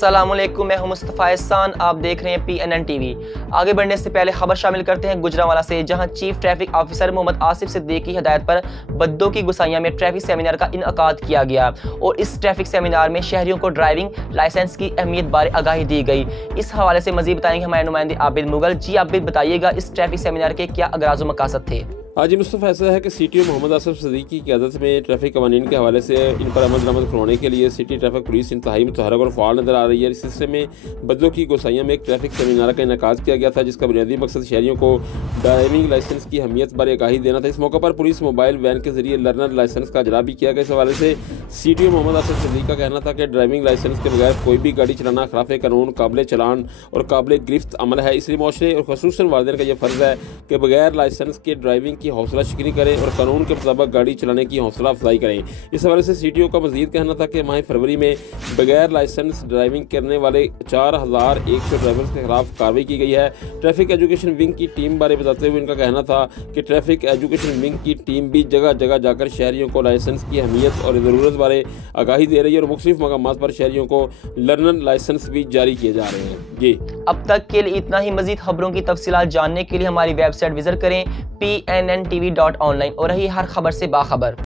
अस्सलाम वालेकुम, मैं हूं मुस्तफ़ा एहसान। आप देख रहे हैं PNN TV। आगे बढ़ने से पहले खबर शामिल करते हैं गुजरांवाला से, जहां chief traffic officer Mohammad Asif Siddiqui की हिदायत पर बद्दों की गुसाइयां में ट्रैफिक सेमिनार का इनअकाद किया गया और इस ट्रैफिक सेमिनार में शहरियों को ड्राइविंग लाइसेंस की अहमियत बारे आगाही दी गई। इस हवाले से मजीद बताएंगे हमारे नुमाइंदे आबिद मुगल। जी आबिद, बताइएगा इस ट्रैफिक सेमिनार के क्या अगराज व मकासद थे? आज मुस्तफ़ा ऐसा है कि CTO मोहम्मद आसिफ सिद्दीकी की क़यादत में ट्रैफिक कवानीन के हवाले से इन पर अमल दरामद करवाने के लिए सिटी ट्रैफिक पुलिस इंतहाई मुतहरक और फ़ाल नज़र आ रही है। इस सिलसिले में बद्दों की गोसाइयाँ में एक ट्रैफिक सेमिनार का इनेकाद किया गया था, जिसका बुनियादी मकसद शहरियों को ड्राइविंग लाइसेंस की अहमियत बारे आगाही देना था। इस मौके पर पुलिस मोबाइल वैन के जरिए लर्नर लाइसेंस का इजरा भी किया गया। इस हवाले से CTO मोहम्मद आसिफ सिद्दीकी का कहना था कि ड्राइविंग लाइसेंस के बगैर कोई भी गाड़ी चलाना खिलाफ कानून, काबिल चलान और काबिल गिरफ्त अमल है। इसलिए मुआशरे और ख़ुसूसन वालिदैन का यह फ़र्ज़ है कि बगैर लाइसेंस के ड्राइविंग की हौसला शिकनी करें और कानून के मुताबिक गाड़ी चलाने की हौसला अफजाई करें। इस हवाले से CTO का मज़ीद कहना था कि माह फरवरी में बगैर लाइसेंस ड्राइविंग करने वाले 4100 ड्राइवर्स के खिलाफ कार्रवाई की गई है। ट्रैफिक एजुकेशन विंग की टीम बारे बताते हुए इनका कहना था कि ट्रैफिक एजुकेशन विंग की टीम भी जगह जगह जाकर शहरियों को लाइसेंस की अहमियत और ज़रूरत बारे आगाही दे रही है और मुख्तलिफ मकामात पर शहरियों को लर्नर लाइसेंस भी जारी किए जा रहे हैं। जी, अब तक के लिए इतना ही। मजीद खबरों की तफसीलात जानने के लिए हमारी वेबसाइट विजिट करें PNNTV.online और रही हर खबर से बाखबर।